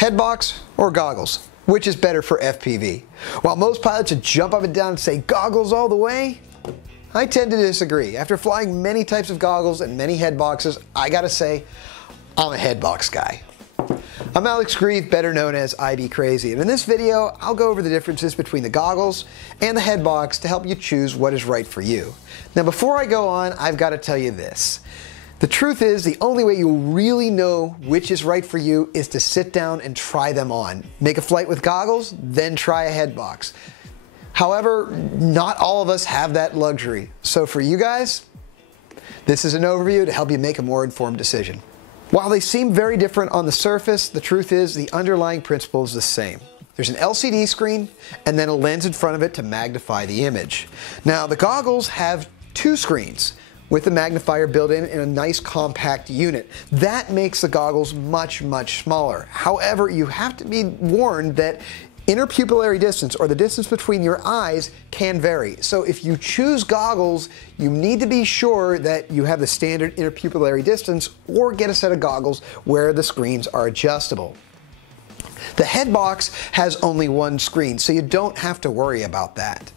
Headbox or goggles? Which is better for FPV? While most pilots would jump up and down and say goggles all the way, I tend to disagree. After flying many types of goggles and many headboxes, I gotta say, I'm a headbox guy. I'm Alex Grieve, better known as IB Crazy, and in this video, I'll go over the differences between the goggles and the headbox to help you choose what is right for you. Now before I go on, I've got to tell you this. The truth is, the only way you'll really know which is right for you is to sit down and try them on. Make a flight with goggles, then try a headbox. However, not all of us have that luxury. So for you guys, this is an overview to help you make a more informed decision. While they seem very different on the surface, the truth is the underlying principle is the same. There's an LCD screen and then a lens in front of it to magnify the image. Now the goggles have two screens with the magnifier built in a nice compact unit. That makes the goggles much, much smaller. However, you have to be warned that interpupillary distance, or the distance between your eyes, can vary. So if you choose goggles, you need to be sure that you have the standard interpupillary distance, or get a set of goggles where the screens are adjustable. The headbox has only one screen, so you don't have to worry about that.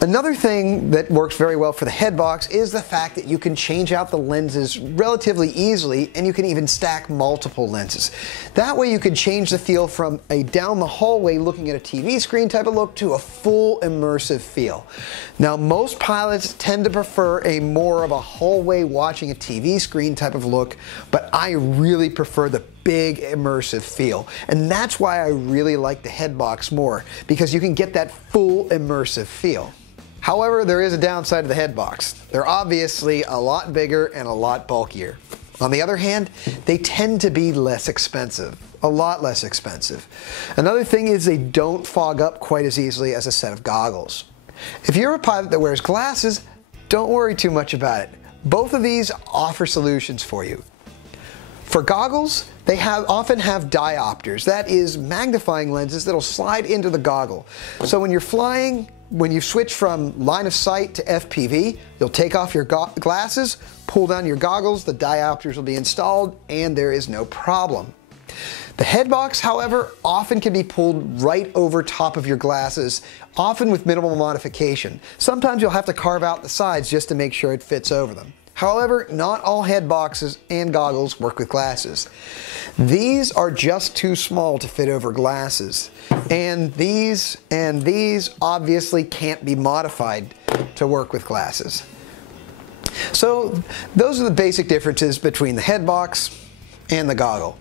Another thing that works very well for the headbox is the fact that you can change out the lenses relatively easily, and you can even stack multiple lenses. That way you can change the feel from a down the hallway looking at a TV screen type of look to a full immersive feel. Now most pilots tend to prefer a more of a hallway watching a TV screen type of look, but I really prefer the big immersive feel, and that's why I really like the headbox more, because you can get that full immersive feel. However, there is a downside to the headbox. They're obviously a lot bigger and a lot bulkier. On the other hand, they tend to be less expensive, a lot less expensive. Another thing is they don't fog up quite as easily as a set of goggles. If you're a pilot that wears glasses, don't worry too much about it. Both of these offer solutions for you. For goggles, they often have diopters, that is magnifying lenses that'll slide into the goggle. So when you're flying, when you switch from line of sight to FPV, you'll take off your glasses, pull down your goggles, the diopters will be installed, and there is no problem. The headbox, however, often can be pulled right over top of your glasses, often with minimal modification. Sometimes you'll have to carve out the sides just to make sure it fits over them. However, not all headboxes and goggles work with glasses. These are just too small to fit over glasses, and these obviously can't be modified to work with glasses. So those are the basic differences between the headbox and the goggle.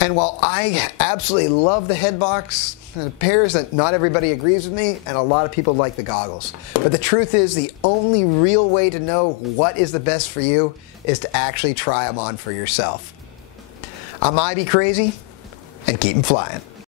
And while I absolutely love the headbox, it appears that not everybody agrees with me, and a lot of people like the goggles. But the truth is, the only real way to know what is the best for you is to actually try them on for yourself. I'm IB Crazy, and keep 'em flying.